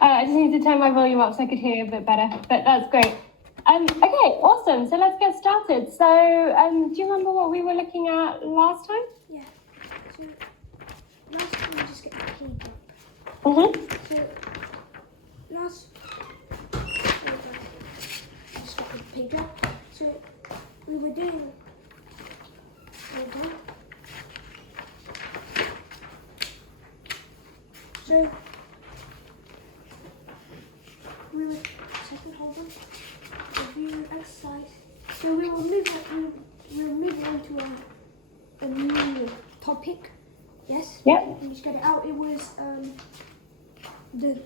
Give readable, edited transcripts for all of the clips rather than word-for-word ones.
I just need to turn my volume up so I could hear you a bit better, but that's great. Okay, awesome. So let's get started. So do you remember what we were looking at last time? Yeah. So last time we just get the page up. So last just got the page up. So we were doing So we were review exercise. So we were moving on to a new topic. Yes? Yep. And just get it out. It was the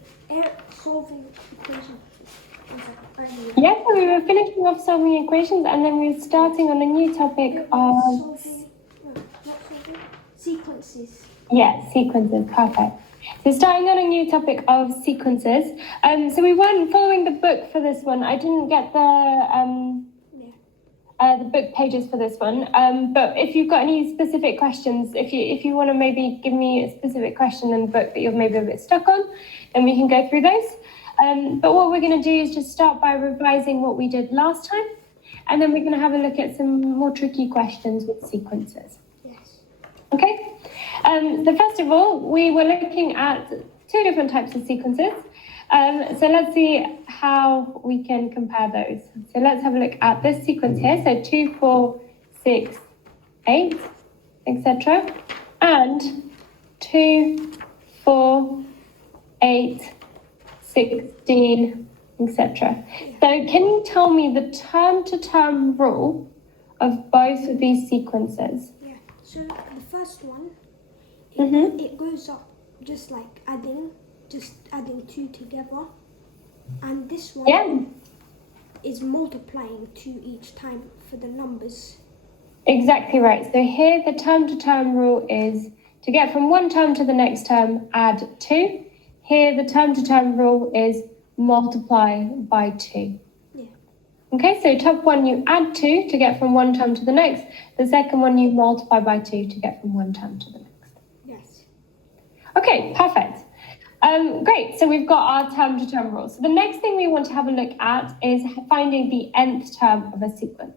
solving equation. Yeah, so we were finishing off solving equations and then we were starting on a new topic of sequences. Yeah, sequences, perfect. So starting on a new topic of sequences. So we weren't following the book for this one. I didn't get the book pages for this one. But if you've got any specific questions, if you want to maybe give me a specific question in the book that you're maybe a bit stuck on, then we can go through those. But what we're going to do is just start by revising what we did last time, and then we're going to have a look at some more tricky questions with sequences. Yes. Okay. So first of all, we were looking at two different types of sequences. So let's see how we can compare those. So let's have a look at this sequence here. So 2, 4, 6, 8, etc. And 2, 4, 8, 16, etc. So can you tell me the term-to-term rule of both of these sequences? Yeah. So the first one, it goes up just like adding 2 together, and this one is multiplying 2 each time for the numbers. Exactly right. So here the term-to-term rule is to get from one term to the next term, add 2. Here the term-to-term rule is multiply by 2. Yeah. Okay, so top one you add 2 to get from one term to the next. The second one you multiply by 2 to get from one term to the next. Yes. Okay, perfect. Great, so we've got our term-to-term rule. So the next thing we want to have a look at is finding the nth term of a sequence.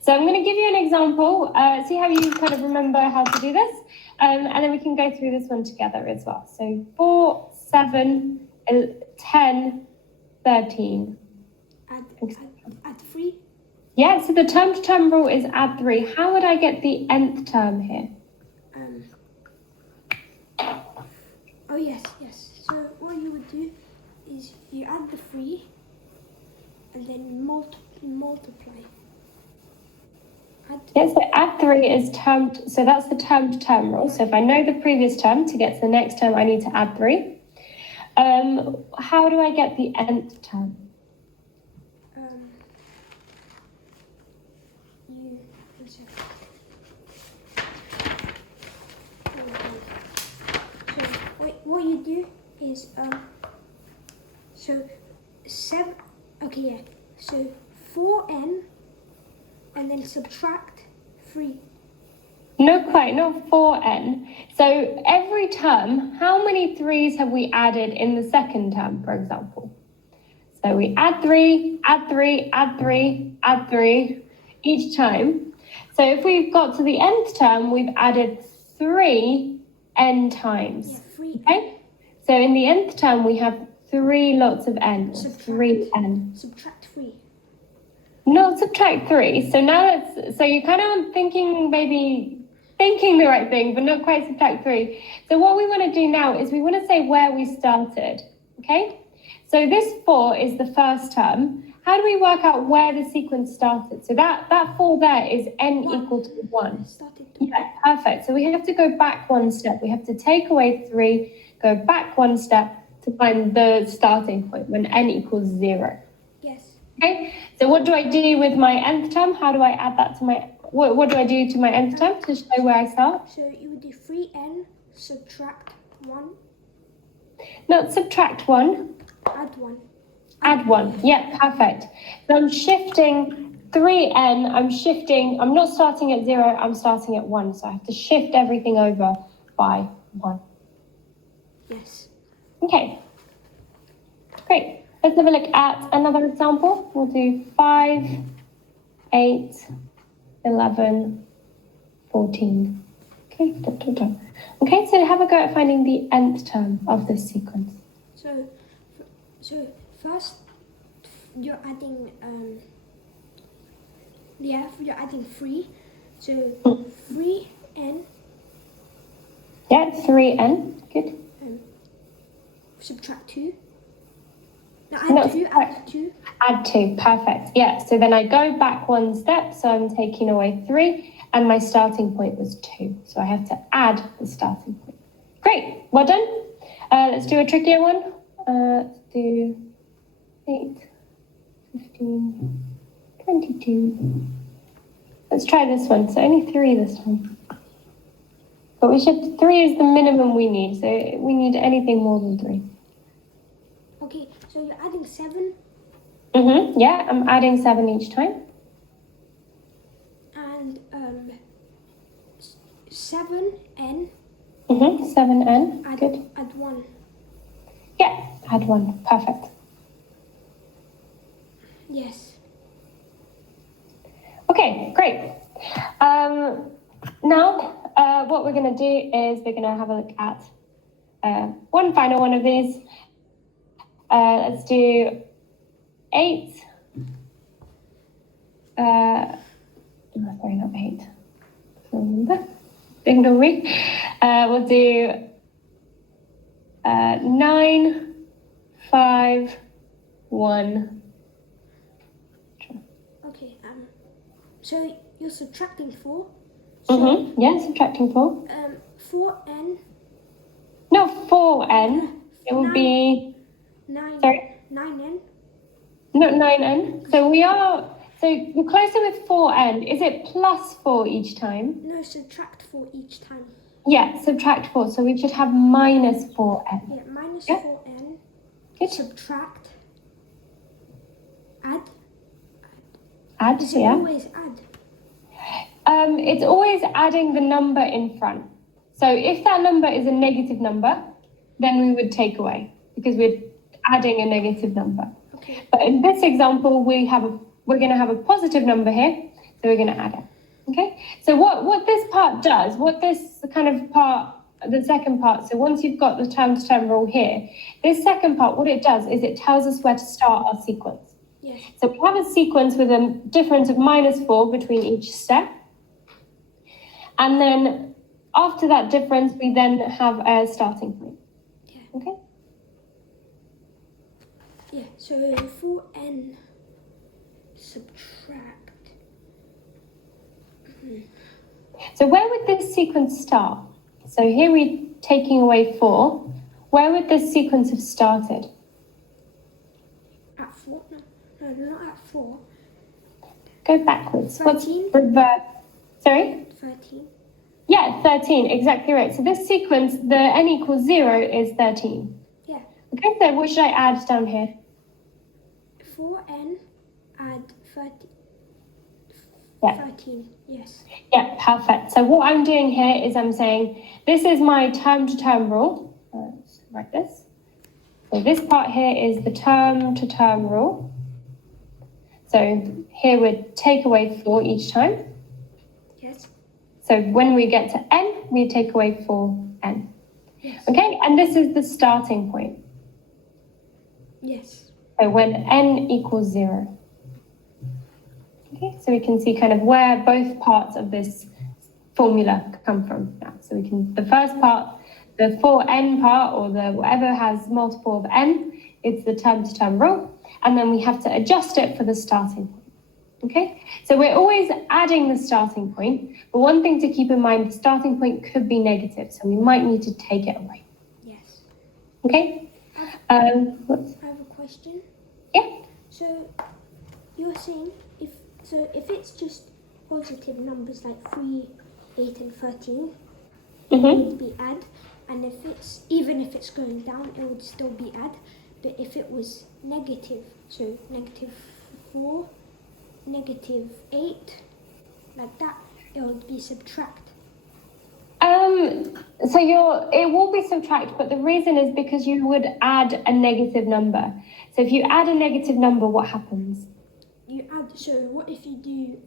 So I'm going to give you an example, see how you kind of remember how to do this, and then we can go through this one together as well. So 4, 7, 10, 13. Add 3? Yeah, so the term-to-term rule is add 3. How would I get the nth term here? Oh, yes. So what you would do is you add the 3 and then multiply. Yes, so add 3 is termed, so that's the term-to-term rule. So if I know the previous term, to get to the next term, I need to add 3. How do I get the nth term? What you do is so 7. Okay, yeah. So 4n and then subtract 3. No, quite, not 4n. So every term, how many 3's have we added in the second term, for example? So we add 3, add 3, add 3, add 3 each time. So if we've got to the nth term, we've added 3 n times. Yeah, 3. Okay? So in the nth term, we have 3 lots of n, 3n. Subtract 3. Not subtract 3. So now so you're kind of thinking the right thing, but not quite subtract 3. So what we want to do now is we want to say where we started, okay? So this 4 is the first term. How do we work out where the sequence started? So that 4 there is n equal to 1. Yeah, perfect. So we have to go back one step. We have to take away 3, go back one step to find the starting point when n equals 0. Yes. Okay, so what do I do with my nth term? How do I add that to my, what do I do to my nth term to show where I start? So you would do 3n, subtract 1. Not subtract 1. Add 1. Add 1, yeah, perfect. So I'm shifting 3n, I'm not starting at 0, I'm starting at 1. So I have to shift everything over by 1. Yes. Okay. Great. Let's have a look at another example. We'll do 5, 8, 11, 14. Okay, dot, dot, dot. Okay, so have a go at finding the nth term of this sequence. So first you're adding you're adding 3. So 3n. Yeah, 3n. Good. Subtract 2. No, add 2. Add 2. Add 2. Perfect. Yeah. So then I go back one step. So I'm taking away 3, and my starting point was 2. So I have to add the starting point. Great. Well done. Let's do a trickier one. Let's do 8, 15, 22. Let's try this one. So only 3 this time. But 3 is the minimum we need. So we need anything more than 3. Okay, so you're adding 7. Yeah, I'm adding 7 each time. And 7n. 7n. Good. Add 1. Yeah, add 1. Perfect. Yes. Okay, great. Now, what we're going to do is we're going to have a look at one final one of these. Let's do 8. Sorry, not 8. Remember? Ignore me. We'll do 9, 5, 1. Okay. So you're subtracting 4. Yeah, subtracting 4. 4n. No, 4n. It will be 9. Sorry? 9n. No, 9n. So we're closer with 4n. Is it plus 4 each time? No, subtract 4 each time. Yeah, subtract 4. So we should have minus 4n. Yeah, minus Yeah. 4n. Good. Subtract. Add. Add, Is it yeah. always add? It's always adding the number in front. So if that number is a negative number, then we would take away because we're adding a negative number. Okay. But in this example, we're going to have a positive number here, so we're going to add it. Okay. So what this part does, what this kind of part, the second part. So once you've got the term-to-term rule here, this second part, what it does is it tells us where to start our sequence. Yes. So we have a sequence with a difference of -4 between each step. And then after that difference, we then have a starting point. Yeah. Okay? Yeah, so 4n subtract. So where would this sequence start? So here we're taking away 4. Where would this sequence have started? At 4? No, not at 4. Go backwards. 13? Reverse. Sorry? 13. Yeah, 13, exactly right. So this sequence, the n equals 0 is 13. Yeah. Okay, so what should I add down here? 4n add 30. Yeah. 13, yes. Yeah, perfect. So what I'm doing here is I'm saying, this is my term-to-term rule. Let's write this. So this part here is the term-to-term rule. So here we'd take away 4 each time. Yes. So when we get to n, we take away 4n. Yes. Okay, and this is the starting point. Yes. So when n equals 0. Okay, so we can see kind of where both parts of this formula come from now. So we can, the first part, the 4n part, or the whatever has multiple of n, it's the term-to-term rule. And then we have to adjust it for the starting point. Okay, so we're always adding the starting point, but one thing to keep in mind, the starting point could be negative, so we might need to take it away. Yes. Okay? I have a question. Yeah. So you're saying if it's just positive numbers like 3, 8 and 13, it would be add, and even if it's going down, it would still be add. But if it was negative, so -4, -8, like that, it would be subtract. It will be subtract, but the reason is because you would add a negative number. So if you add a negative number, what happens? You add. So what if you do?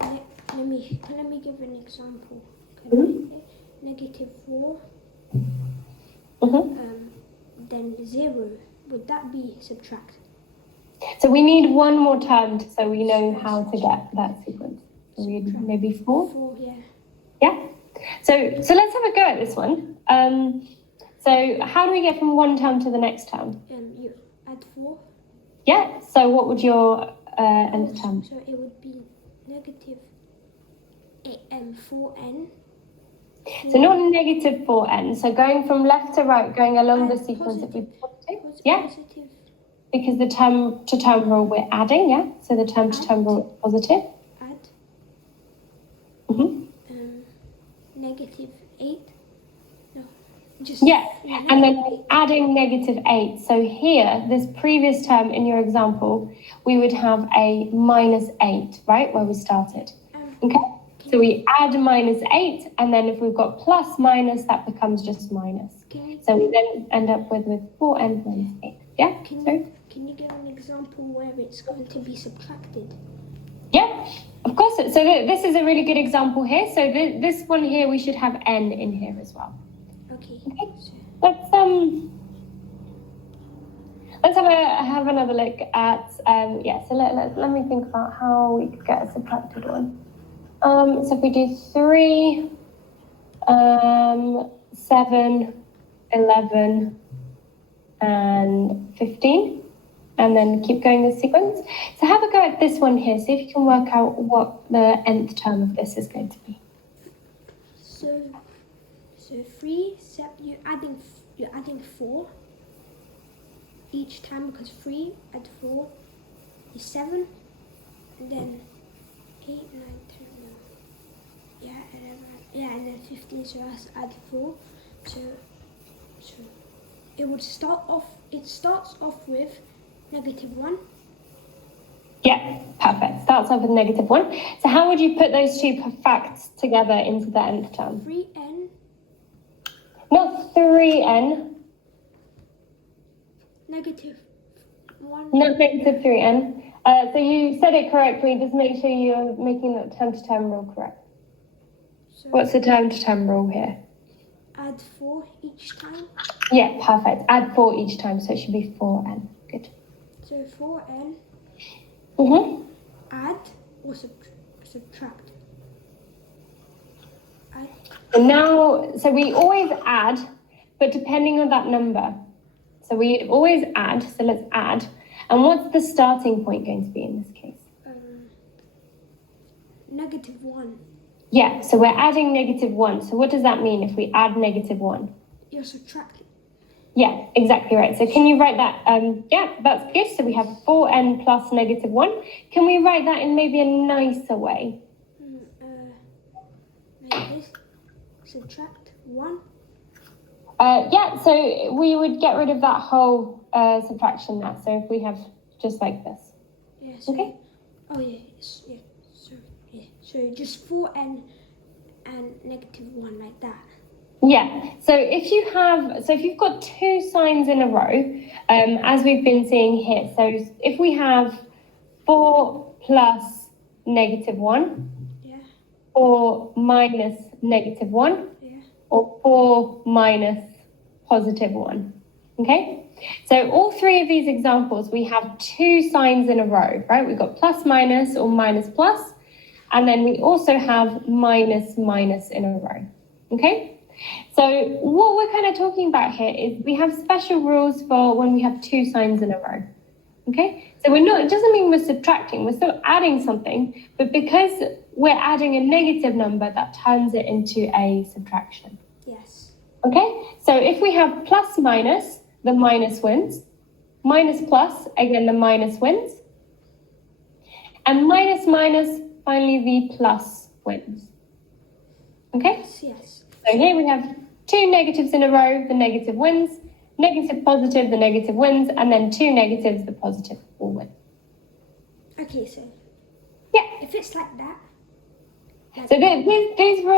Let me give an example. -4. Then 0. Would that be subtract? So we need one more term so we know how to get that sequence. So maybe 4? 4, yeah. Yeah. So let's have a go at this one. So how do we get from one term to the next term? You add 4. Yeah. So what would your nth term? So it would be negative 4n. So not negative 4n. So going from left to right, going along the sequence, it would be positive. Yeah. Positive. Because the term to term rule we're adding, yeah. So the term to term rule is positive. Add. Mm-hmm. -8. No. Just Yeah. And then adding -8. So here, this previous term in your example, we would have a -8, right, where we started. Okay. So we add -8, and then if we've got plus minus, that becomes just minus. So we then end up with 4n minus 8. Yeah? Can you give an example where it's going to be subtracted? Yeah, of course. So this is a really good example here. So this one here, we should have n in here as well. Okay. Let's have another look at, so let me think about how we could get a subtracted one. So if we do 3, 7, 11, and 15, and then keep going this sequence. So have a go at this one here. See if you can work out what the nth term of this is going to be. So 3, 7, you're adding 4 each time, because 3 add 4 is 7, and then 8, 9, 10, 11, and then 15. So that's add 4. So it starts off with -1. Yeah, perfect. Starts off with -1. So how would you put those two facts together into the nth term? 3n. Not 3n. -1. Not -3n. So you said it correctly. Just make sure you're making the term to term rule correct. So What's the term to term rule here? Add 4 each time. Yeah, perfect. Add 4 each time, so it should be 4n. Good. So 4n. Add or subtract? Add. So we always add, but depending on that number. So we always add, so let's add. And what's the starting point going to be in this case? -1. Yeah, so we're adding -1. So what does that mean if we add -1? You're subtracting. Yeah, exactly right. So can you write that? Yeah, that's good. So we have 4n plus -1. Can we write that in maybe a nicer way? Like this. Subtract 1. Yeah, so we would get rid of that whole subtraction there. So if we have just like this. Yeah, so, okay. Oh, yeah. So just 4n and -1 like that. Yeah. So if you've got two signs in a row, as we've been seeing here. So if we have 4 plus -1, yeah, 4 minus -1, yeah, or 4 minus +1. Okay. So all three of these examples, we have two signs in a row, right? We've got plus minus or minus plus. And then we also have minus minus in a row, okay? So what we're kind of talking about here is we have special rules for when we have two signs in a row, okay? So it doesn't mean we're subtracting, we're still adding something, but because we're adding a negative number, that turns it into a subtraction. yes. Okay, so if we have plus minus, the minus wins, minus plus, again, the minus wins, and minus minus, finally, the plus wins. Okay? Yes. So here we have two negatives in a row, the negative wins, negative positive, the negative wins, and then two negatives, the positive will win. Okay, so Yeah. if it's like that. So these rules